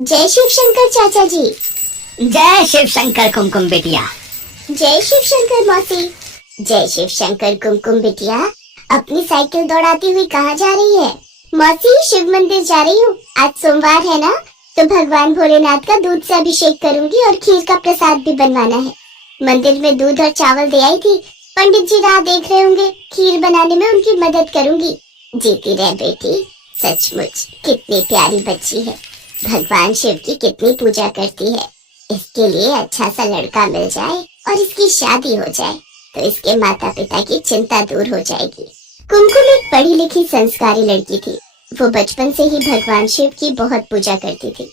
जय शिव शंकर चाचा जी। जय शिव शंकर कुमकुम बिटिया। जय शिव शंकर मौसी। जय शिव शंकर कुमकुम बिटिया, अपनी साइकिल दौड़ाती हुई कहाँ जा रही है? मौसी, शिव मंदिर जा रही हूँ। आज सोमवार है ना, तो भगवान भोलेनाथ का दूध से अभिषेक करूंगी और खीर का प्रसाद भी बनवाना है। मंदिर में दूध और चावल दे आई थी, पंडित जी राह देख रहे होंगे, खीर बनाने में उनकी मदद करूंगी। जीती रहे बेटी, सचमुच कितनी प्यारी बच्ची है। भगवान शिव की कितनी पूजा करती है। इसके लिए अच्छा सा लड़का मिल जाए और इसकी शादी हो जाए तो इसके माता पिता की चिंता दूर हो जाएगी। कुमकुम एक पढ़ी लिखी संस्कारी लड़की थी। वो बचपन से ही भगवान शिव की बहुत पूजा करती थी।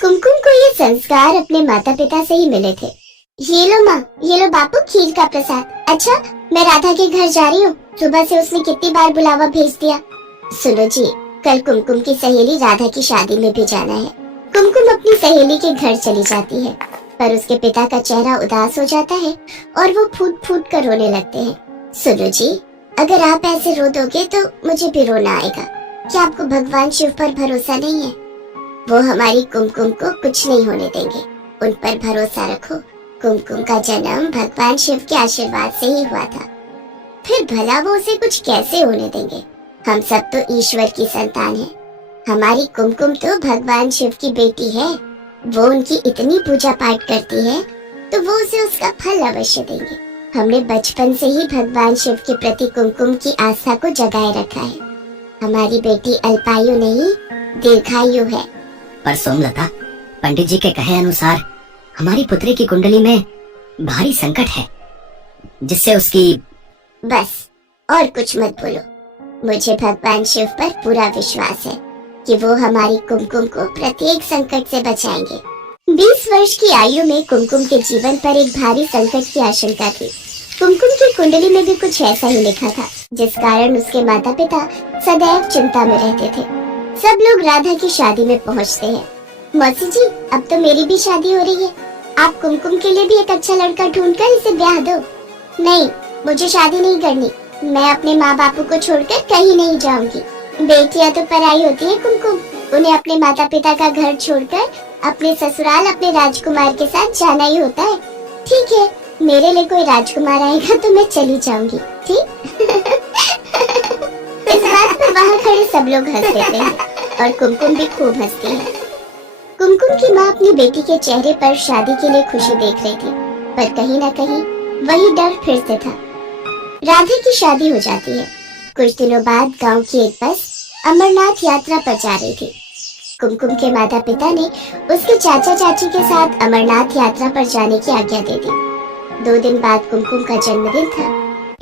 कुमकुम को ये संस्कार अपने माता पिता से ही मिले थे। ये लो माँ, ये लो बापू, खीर का प्रसाद। अच्छा, मैं राधा के घर जा रही हूँ। सुबह से उसने कितनी बार बुलावा भेज दिया। सुनो जी, कल कुमकुम की सहेली राधा की शादी में भी जाना है। कुमकुम अपनी सहेली के घर चली जाती है, पर उसके पिता का चेहरा उदास हो जाता है और वो फूट फूट कर रोने लगते हैं। सुनो जी, अगर आप ऐसे रो दोगे तो मुझे भी रोना आएगा। क्या आपको भगवान शिव पर भरोसा नहीं है? वो हमारी कुमकुम को कुछ नहीं होने देंगे, उन पर भरोसा रखो। कुमकुम का जन्म भगवान शिव के आशीर्वाद से ही हुआ था, फिर भला वो उसे कुछ कैसे होने देंगे? हम सब तो ईश्वर की संतान हैं। हमारी कुमकुम तो भगवान शिव की बेटी है। वो उनकी इतनी पूजा पाठ करती है तो वो उसे उसका फल अवश्य देंगे। हमने बचपन से ही भगवान शिव के प्रति कुमकुम की आस्था को जगाए रखा है। हमारी बेटी अल्पायु नहीं, दीर्घायु है। पर सोमलता, पंडित जी के कहे अनुसार हमारी पुत्री की कुंडली में भारी संकट है, जिससे उसकी... बस और कुछ मत बोलो। मुझे भगवान शिव पर पूरा विश्वास है कि वो हमारी कुमकुम को प्रत्येक संकट से बचाएंगे। 20 वर्ष की आयु में कुमकुम के जीवन पर एक भारी संकट की आशंका थी। कुमकुम की कुंडली में भी कुछ ऐसा ही लिखा था, जिस कारण उसके माता पिता सदैव चिंता में रहते थे। सब लोग राधा की शादी में पहुंचते हैं। मौसी जी, अब तो मेरी भी शादी हो रही है। आप कुमकुम के लिए भी एक अच्छा लड़का ढूंढकर इसे ब्याह दो। नहीं, मुझे शादी नहीं करनी। मैं अपने माँ बापू को छोड़कर कहीं नहीं जाऊंगी। बेटियां तो पराई होती है कुमकुम, उन्हें अपने माता पिता का घर छोड़कर अपने ससुराल, अपने राजकुमार के साथ जाना ही होता है। ठीक है, मेरे लिए कोई राजकुमार आएगा तो मैं चली जाऊंगी, ठीक? इस बात पर वहाँ खड़े सब लोग हंस देते हैं और कुमकुम भी खूब हंसती है। कुमकुम की माँ अपनी बेटी के चेहरे पर शादी के लिए खुशी देख रही थी, पर कहीं न कहीं वही डर फिर से था। राधा की शादी हो जाती है। कुछ दिनों बाद गांव की एक बस अमरनाथ यात्रा पर जा रही थी। कुमकुम के माता पिता ने उसके चाचा चाची के साथ अमरनाथ यात्रा पर जाने की आज्ञा दे दी। 2 दिन बाद कुमकुम का जन्मदिन था।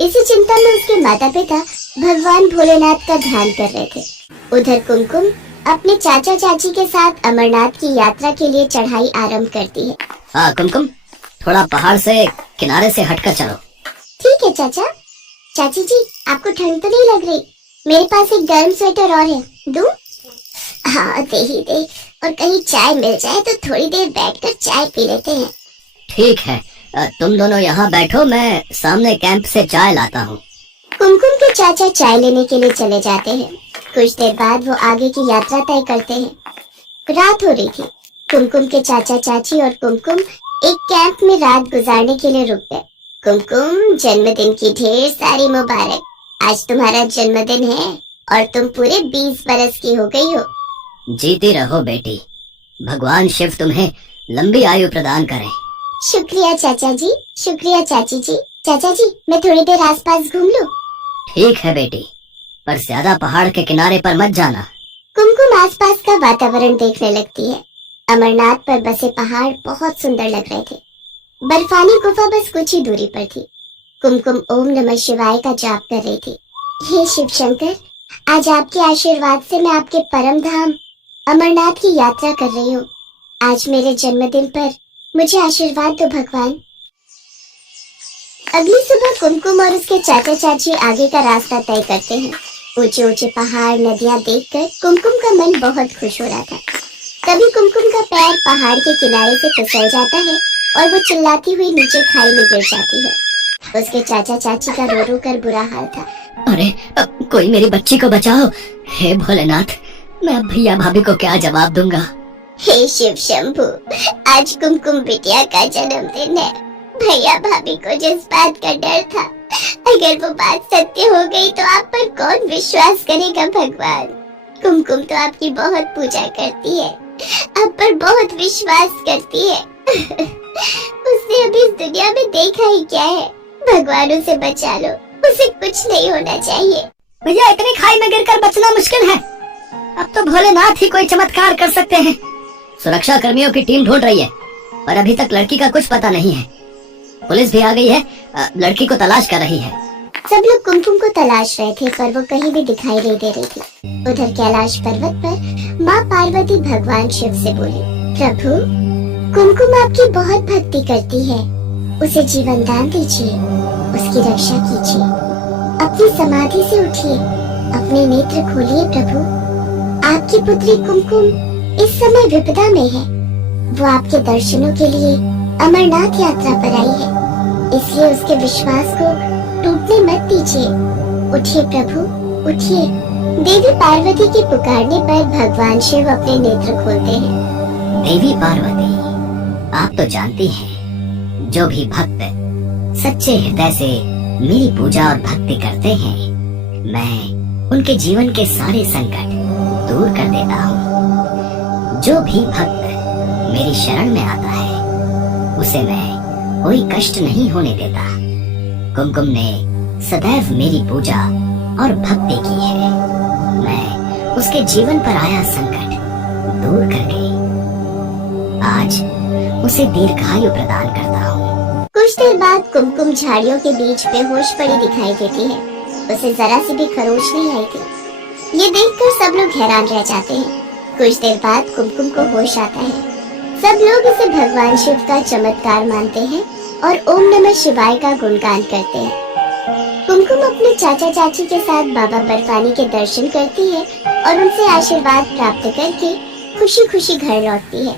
इसी चिंता में उसके माता पिता भगवान भोलेनाथ का ध्यान कर रहे थे। उधर कुमकुम अपने चाचा चाची के साथ अमरनाथ की यात्रा के लिए चढ़ाई आरंभ करती है। हाँ कुमकुम, थोड़ा पहाड़ से किनारे से हटकर चलो। ठीक है चाचा। चाची जी, आपको ठंड तो नहीं लग रही? मेरे पास एक गर्म स्वेटर और है, दूं? हाँ दे ही दे। और कहीं चाय मिल जाए तो थोड़ी देर बैठकर चाय पी लेते हैं। ठीक है, तुम दोनों यहाँ बैठो, मैं सामने कैंप से चाय लाता हूँ। कुमकुम के चाचा चाय लेने के लिए चले जाते हैं। कुछ देर बाद वो आगे की यात्रा तय करते हैं। रात हो रही थी। कुमकुम के चाचा चाची और कुमकुम एक कैंप में रात गुजारने के लिए रुक गए। कुमकुम, जन्मदिन की ढेर सारी मुबारक। आज तुम्हारा जन्मदिन है और तुम पूरे 20 बरस की हो गई हो। जीती रहो बेटी, भगवान शिव तुम्हें लंबी आयु प्रदान करे। शुक्रिया चाचा जी, शुक्रिया चाची जी। चाचा जी, मैं थोड़ी देर आसपास घूम लूं? ठीक है बेटी, पर ज्यादा पहाड़ के किनारे पर मत जाना। कुमकुम आसपास का वातावरण देखने लगती है। अमरनाथ पर बसे पहाड़ बहुत सुंदर लग रहे थे। बर्फानी गुफा बस कुछ ही दूरी पर थी। कुमकुम ओम नमः शिवाय का जाप कर रही थी। हे शिव शंकर, आज आपके आशीर्वाद से मैं आपके परम धाम अमरनाथ की यात्रा कर रही हूँ। आज मेरे जन्मदिन पर मुझे आशीर्वाद दो भगवान। अगली सुबह कुमकुम और उसके चाचा चाची आगे का रास्ता तय करते हैं। ऊंचे ऊंचे पहाड़, नदियाँ देखकर कुमकुम का मन बहुत खुश हो रहा था। तभी कुमकुम का पैर पहाड़ के किनारे से फिसल जाता है और वो चिल्लाती हुई नीचे खाई में गिर जाती है। उसके चाचा चाची का रो रो कर बुरा हाल था। अरे कोई मेरी बच्ची को बचाओ। हे भोलेनाथ, मैं अब भैया भाभी को क्या जवाब दूंगा? हे शिव शंभू, आज कुमकुम बिटिया का जन्मदिन है। भैया भाभी को जिस बात का डर था, अगर वो बात सत्य हो गई तो आप पर कौन विश्वास करेगा भगवान। कुमकुम तो आपकी बहुत पूजा करती है, आप पर बहुत विश्वास करती है। उसने अभी इस दुनिया में देखा ही क्या है। भगवान उसे बचा लो, उसे कुछ नहीं होना चाहिए। भैया इतनी खाई में गिरकर बचना मुश्किल है, अब तो भोलेनाथ ही कोई चमत्कार कर सकते हैं। सुरक्षा कर्मियों की टीम ढूंढ रही है और अभी तक लड़की का कुछ पता नहीं है। पुलिस भी आ गई है, लड़की को तलाश कर रही है। सब लोग कुमकुम को तलाश रहे थे पर वो कहीं भी दिखाई नहीं दे रही थी। उधर कैलाश पर्वत पर माँ पार्वती भगवान शिव से बोली, प्रभु कुमकुम आपकी बहुत भक्ति करती है, उसे जीवन दान दीजिए, उसकी रक्षा कीजिए। अपनी समाधि से उठिए, अपने नेत्र खोलिए प्रभु। आपकी पुत्री कुमकुम इस समय विपदा में है, वो आपके दर्शनों के लिए अमरनाथ यात्रा पर आई है, इसलिए उसके विश्वास को टूटने मत दीजिए। उठिए प्रभु, उठिए। देवी पार्वती के पुकारने पर भगवान शिव अपने नेत्र खोलते हैं। देवी पार्वती, आप तो जानती हैं, जो भी भक्त सच्चे हृदय से मेरी पूजा और भक्ति करते हैं, मैं उनके जीवन के सारे संकट दूर कर देता हूँ। जो भी भक्त मेरी शरण में आता है, उसे मैं कोई कष्ट नहीं होने देता। कुमकुम ने सदैव मेरी पूजा और भक्ति की है, मैं उसके जीवन पर आया संकट दूर करके आज उसे दीर्घायु प्रदान करता हूँ। कुछ देर बाद कुमकुम झाड़ियों के बीच बेहोश पड़ी दिखाई देती है। उसे जरा सी भी खरोच नहीं आई थी। ये देखकर सब लोग हैरान रह जाते हैं। कुछ देर बाद कुमकुम को होश आता है। सब लोग इसे भगवान शिव का चमत्कार मानते हैं और ओम नमः शिवाय का गुणगान करते हैं। कुमकुम अपने चाचा चाची के साथ बाबा बर्फानी के दर्शन करती है और उनसे आशीर्वाद प्राप्त करके खुशी खुशी घर लौटती है।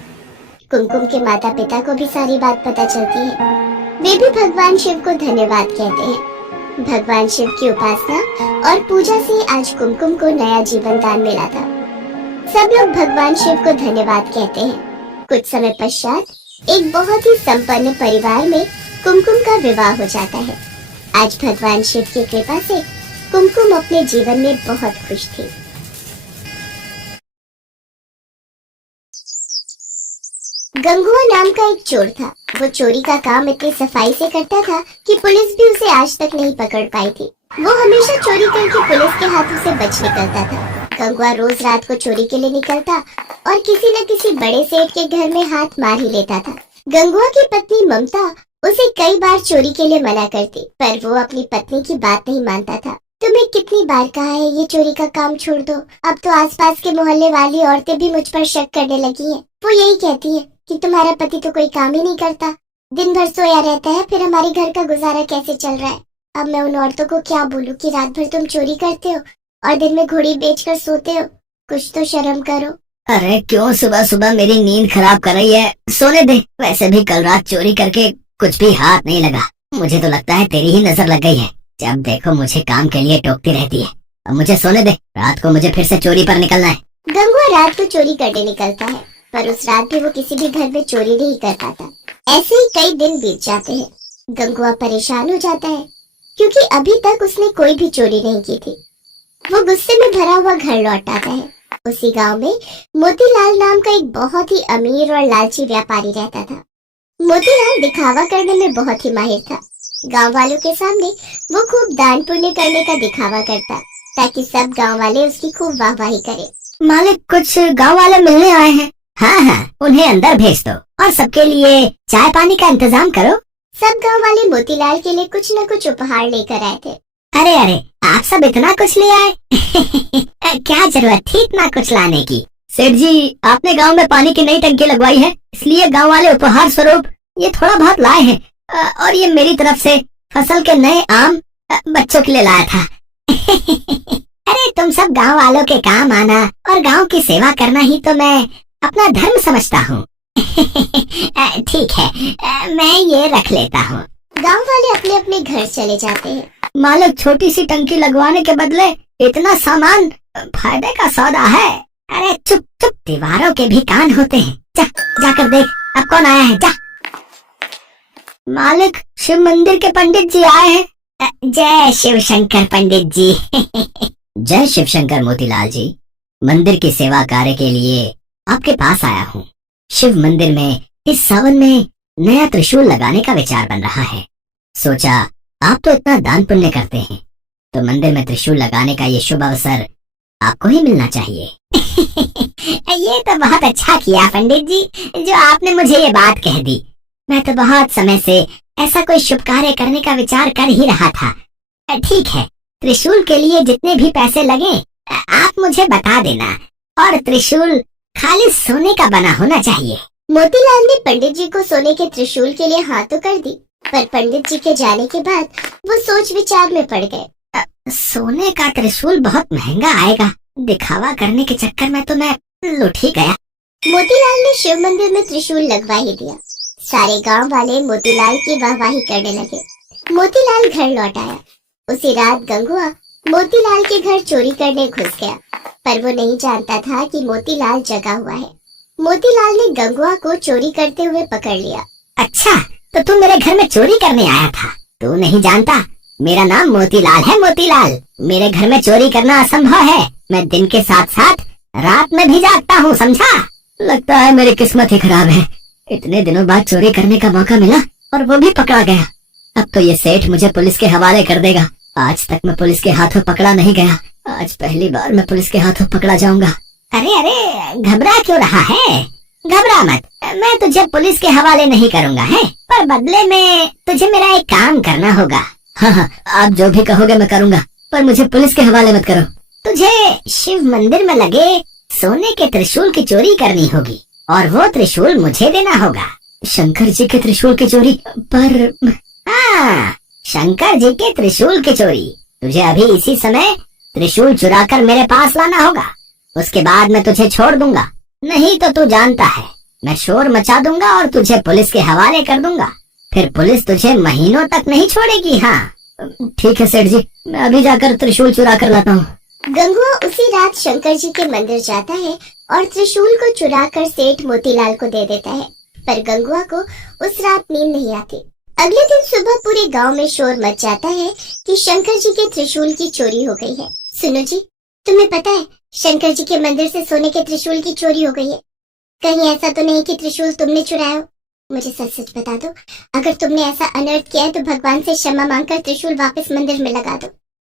कुमकुम के माता पिता को भी सारी बात पता चलती है। वे भी भगवान शिव को धन्यवाद कहते हैं। भगवान शिव की उपासना और पूजा से आज कुमकुम को नया जीवन दान मिला था। सब लोग भगवान शिव को धन्यवाद कहते हैं। कुछ समय पश्चात एक बहुत ही संपन्न परिवार में कुमकुम का विवाह हो जाता है। आज भगवान शिव की कृपा से कुमकुम अपने जीवन में बहुत खुश थी। गंगुआ नाम का एक चोर था। वो चोरी का काम इतनी सफाई से करता था कि पुलिस भी उसे आज तक नहीं पकड़ पाई थी। वो हमेशा चोरी करके पुलिस के हाथों से बच निकलता था। गंगुआ रोज रात को चोरी के लिए निकलता और किसी न किसी बड़े सेठ के घर में हाथ मार ही लेता था। गंगुआ की पत्नी ममता उसे कई बार चोरी के लिए मना करती, पर वो अपनी पत्नी की बात नहीं मानता था। तुम्हें कितनी बार कहा है ये चोरी का काम छोड़ दो। अब तो आसपास के मोहल्ले वाली औरतें भी मुझ पर शक करने लगी हैं। वो यही कहती है कि तुम्हारा पति तो कोई काम ही नहीं करता, दिन भर सोया रहता है, फिर हमारे घर का गुजारा कैसे चल रहा है। अब मैं उन औरतों को क्या बोलूं कि रात भर तुम चोरी करते हो और दिन में घोड़ी बेचकर सोते हो। कुछ तो शर्म करो। अरे क्यों सुबह सुबह मेरी नींद खराब कर रही है, सोने दे। वैसे भी कल रात चोरी करके कुछ भी हाथ नहीं लगा। मुझे तो लगता है तेरी ही नजर लग गई है। जब देखो मुझे काम के लिए टोकती रहती है। अब मुझे सोने दे, रात को मुझे फिर से चोरी पर निकलना है। गंगुआ रात को चोरी करने निकलता है, पर उस रात भी वो किसी भी घर में चोरी नहीं कर पाता। ऐसे ही कई दिन बीत जाते हैं। गंगुआ परेशान हो जाता है क्योंकि अभी तक उसने कोई भी चोरी नहीं की थी। वो गुस्से में भरा हुआ घर लौट आता है। उसी गांव में मोतीलाल नाम का एक बहुत ही अमीर और लालची व्यापारी रहता था। मोतीलाल दिखावा करने में बहुत ही माहिर था। गांव वालों के सामने वो खूब दान पुण्य करने का दिखावा करता ताकि सब गांव वाले उसकी खूब वाहवाही करें। मालिक, कुछ गांव वाले मिलने आए हैं। हाँ हाँ, उन्हें अंदर भेज दो और सबके लिए चाय पानी का इंतजाम करो। सब गांव वाले मोतीलाल के लिए कुछ न कुछ उपहार लेकर आए थे। अरे अरे, आप सब इतना कुछ ले आए? क्या जरूरत थी इतना कुछ लाने की? सेठ जी, आपने गांव में पानी की नई टंकी लगवाई है, इसलिए गांव वाले उपहार स्वरूप ये थोड़ा बहुत लाए हैं। और ये मेरी तरफ से फसल के नए आम बच्चों के लिए लाया था। अरे तुम सब गांव वालों के काम आना और गांव की सेवा करना ही तो मैं अपना धर्म समझता हूँ। ठीक है, मैं ये रख लेता हूँ। गांव वाले अपने अपने घर चले जाते हैं। मालिक, छोटी सी टंकी लगवाने के बदले इतना सामान फायदे का सौदा है। अरे चुप चुप, दीवारों के भी कान होते हैं। जा जाकर देख अब कौन आया है, जा। मालिक, शिव मंदिर के पंडित जी आए हैं। जय शिव शंकर पंडित जी। जय शिव शंकर मोतीलाल जी, मंदिर की सेवा कार्य के लिए आपके पास आया हूँ। शिव मंदिर में इस सावन में नया त्रिशूल लगाने का विचार बन रहा है। सोचा आप तो इतना दान पुण्य करते हैं, तो मंदिर में त्रिशूल लगाने का ये शुभ अवसर आपको ही मिलना चाहिए। ये तो बहुत अच्छा किया पंडित जी, जो आपने मुझे ये बात कह दी। मैं तो बहुत समय से ऐसा कोई शुभ कार्य करने का विचार कर ही रहा था। ठीक है, त्रिशूल के लिए जितने भी पैसे लगे आप मुझे बता देना, और त्रिशूल खाली सोने का बना होना चाहिए। मोतीलाल ने पंडित जी को सोने के त्रिशूल के लिए हाँ तो कर दी, पर पंडित जी के जाने के बाद वो सोच विचार में पड़ गए। सोने का त्रिशूल बहुत महंगा आएगा, दिखावा करने के चक्कर में तो मैं लुट ही गया। मोतीलाल ने शिव मंदिर में त्रिशूल लगवा ही दिया। सारे गांव वाले मोतीलाल की वाहवाही करने लगे। मोतीलाल घर लौट आया। उसी रात गंगुआ मोतीलाल के घर चोरी करने घुस गया, पर वो नहीं जानता था कि मोतीलाल जगा हुआ है। मोतीलाल ने गंगुआ को चोरी करते हुए पकड़ लिया। अच्छा, तो तू मेरे घर में चोरी करने आया था? तू नहीं जानता मेरा नाम मोतीलाल है। मोतीलाल, मेरे घर में चोरी करना असंभव है। मैं दिन के साथ साथ रात में भी जागता हूँ, समझा? लगता है मेरी किस्मत ही खराब है। इतने दिनों बाद चोरी करने का मौका मिला और वो भी पकड़ा गया। अब तो ये सेठ मुझे पुलिस के हवाले कर देगा। आज तक मैं पुलिस के हाथों पकड़ा नहीं गया, आज पहली बार मैं पुलिस के हाथों पकड़ा जाऊंगा। अरे अरे, घबरा क्यों रहा है? घबरा मत, मैं तुझे पुलिस के हवाले नहीं करूंगा है, पर बदले में तुझे मेरा एक काम करना होगा। हाँ, आप जो भी कहोगे मैं करूंगा, पर मुझे पुलिस के हवाले मत करो। तुझे शिव मंदिर में लगे सोने के त्रिशूल की चोरी करनी होगी, और वो त्रिशूल मुझे देना होगा। शंकर जी के त्रिशूल की चोरी? पर हाँ, शंकर जी के त्रिशूल की चोरी। तुझे अभी इसी समय त्रिशूल चुराकर मेरे पास लाना होगा, उसके बाद मैं तुझे छोड़ दूंगा। नहीं तो तू जानता है, मैं शोर मचा दूंगा और तुझे पुलिस के हवाले कर दूंगा। फिर पुलिस तुझे महीनों तक नहीं छोड़ेगी। हाँ ठीक है सेठ जी, मैं अभी जाकर त्रिशूल चुरा कर लाता हूँ। गंगुआ उसी रात शंकर जी के मंदिर जाता है और त्रिशूल को चुराकर सेठ मोतीलाल को दे देता है, पर गंगुआ को उस रात नींद नहीं आती। अगले दिन सुबह पूरे गांव में शोर मच जाता है कि शंकर जी के त्रिशूल की चोरी हो गई है। सुनो जी, तुम्हें पता है शंकर जी के मंदिर से सोने के त्रिशूल की चोरी हो गई है। कहीं ऐसा तो नहीं कि त्रिशूल तुमने चुराया हो? मुझे सच सच बता दो, अगर तुमने ऐसा अनर्थ किया है तो भगवान से क्षमा मांगकर त्रिशूल वापस मंदिर में लगा दो।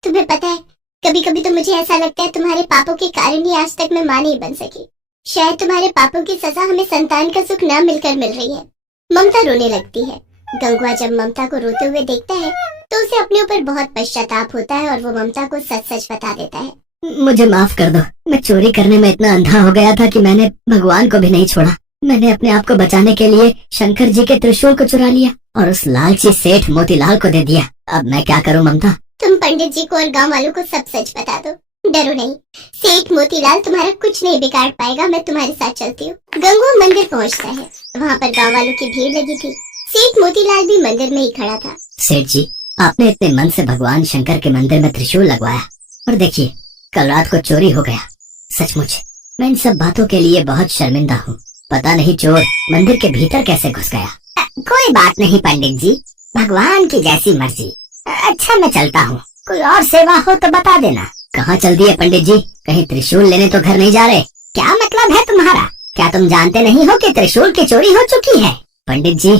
तुम्हें पता है, कभी कभी तो मुझे ऐसा लगता है तुम्हारे पापों के कारण ही आज तक मैं मां नहीं बन सकी। शायद तुम्हारे पापों की सजा हमें संतान का सुख न मिलकर मिल रही है। ममता रोने लगती है। गंगुआ जब ममता को रोते हुए देखता है तो उसे अपने ऊपर बहुत पश्चाताप होता है और वो ममता को सच सच बता देता है। मुझे माफ कर दो, मैं चोरी करने में इतना अंधा हो गया था कि मैंने भगवान को भी नहीं छोड़ा। मैंने अपने आप को बचाने के लिए शंकर जी के त्रिशूल को चुरा लिया और उस लालची सेठ मोतीलाल को दे दिया। अब मैं क्या करूं ममता? तुम पंडित जी को और गांव वालों को सब सच बता दो। डरो नहीं, सेठ मोतीलाल तुम्हारा कुछ नहीं बिगाड़ पाएगा। मैं तुम्हारे साथ चलती हूँ। गंगुआ मंदिर पहुँचता है। वहाँ पर गाँव वालों की भीड़ लगी थी। सेठ मोतीलाल भी मंदिर में ही खड़ा था। सेठ जी, आपने इतने मन से भगवान शंकर के मंदिर में त्रिशूल लगवाया, और देखिए कल रात को चोरी हो गया। सचमुच मैं इन सब बातों के लिए बहुत शर्मिंदा हूँ। पता नहीं चोर मंदिर के भीतर कैसे घुस गया। कोई बात नहीं पंडित जी, भगवान की जैसी मर्जी। अच्छा मैं चलता हूँ, कोई और सेवा हो तो बता देना। कहाँ चल दिए पंडित जी? कहीं त्रिशूल लेने तो घर नहीं जा रहे? क्या मतलब है तुम्हारा? क्या तुम जानते नहीं हो कि त्रिशूल की चोरी हो चुकी है? पंडित जी,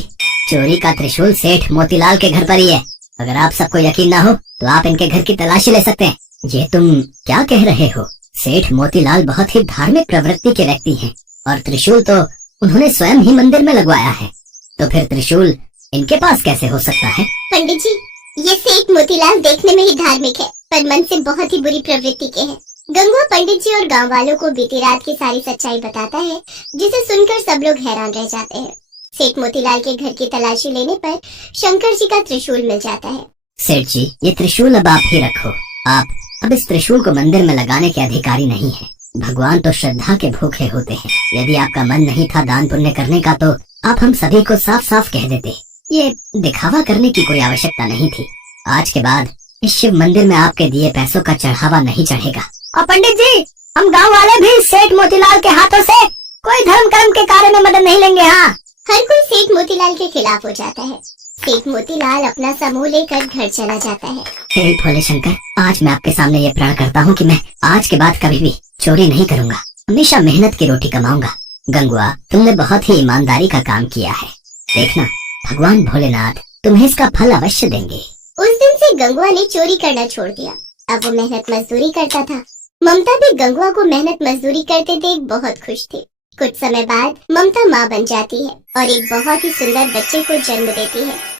चोरी का त्रिशूल सेठ मोतीलाल के घर पर ही है। अगर आप सबको यकीन ना हो तो आप इनके घर की तलाशी ले सकते हैं। ये तुम क्या कह रहे हो? सेठ मोतीलाल बहुत ही धार्मिक प्रवृत्ति के व्यक्ति हैं, और त्रिशूल तो उन्होंने स्वयं ही मंदिर में लगवाया है। तो फिर त्रिशूल इनके पास कैसे हो सकता है? पंडित जी, ये सेठ मोतीलाल देखने में ही धार्मिक है, पर मन से बहुत ही बुरी प्रवृत्ति के हैं। गंगुआ पंडित जी और गांव वालों को बीती रात की सारी सच्चाई बताता है, जिसे सुनकर सब लोग हैरान रह जाते हैं। सेठ मोतीलाल के घर की तलाशी लेने पर शंकर जी का त्रिशूल मिल जाता है। सेठ जी, ये त्रिशूल अब आप ही रखो। आप अब इस त्रिशूल को मंदिर में लगाने के अधिकारी नहीं है। भगवान तो श्रद्धा के भूखे होते हैं। यदि आपका मन नहीं था दान पुण्य करने का तो आप हम सभी को साफ साफ कह देते। ये दिखावा करने की कोई आवश्यकता नहीं थी। आज के बाद इस शिव मंदिर में आपके दिए पैसों का चढ़ावा नहीं चढ़ेगा। और पंडित जी, हम गांव वाले भी सेठ मोतीलाल के हाथों से कोई धर्म कर्म के कार्य में मदद नहीं लेंगे। हाँ, हर कोई सेठ मोतीलाल के खिलाफ हो जाता है। सेठ मोतीलाल अपना समूह लेकर घर चला जाता है। हे भोले शंकर, आज मैं आपके सामने ये प्रण करता हूँ कि मैं आज के बाद कभी भी चोरी नहीं करूँगा, हमेशा मेहनत की रोटी कमाऊंगा। गंगुआ, तुमने बहुत ही ईमानदारी का काम किया है। देखना, भगवान भोलेनाथ तुम्हें इसका फल अवश्य देंगे। उस दिन से गंगुआ ने चोरी करना छोड़ दिया। अब वो मेहनत मजदूरी करता था। ममता भी गंगुआ को मेहनत मजदूरी करते देख बहुत खुश थी। कुछ समय बाद ममता माँ बन जाती है और एक बहुत ही सुंदर बच्चे को जन्म देती है।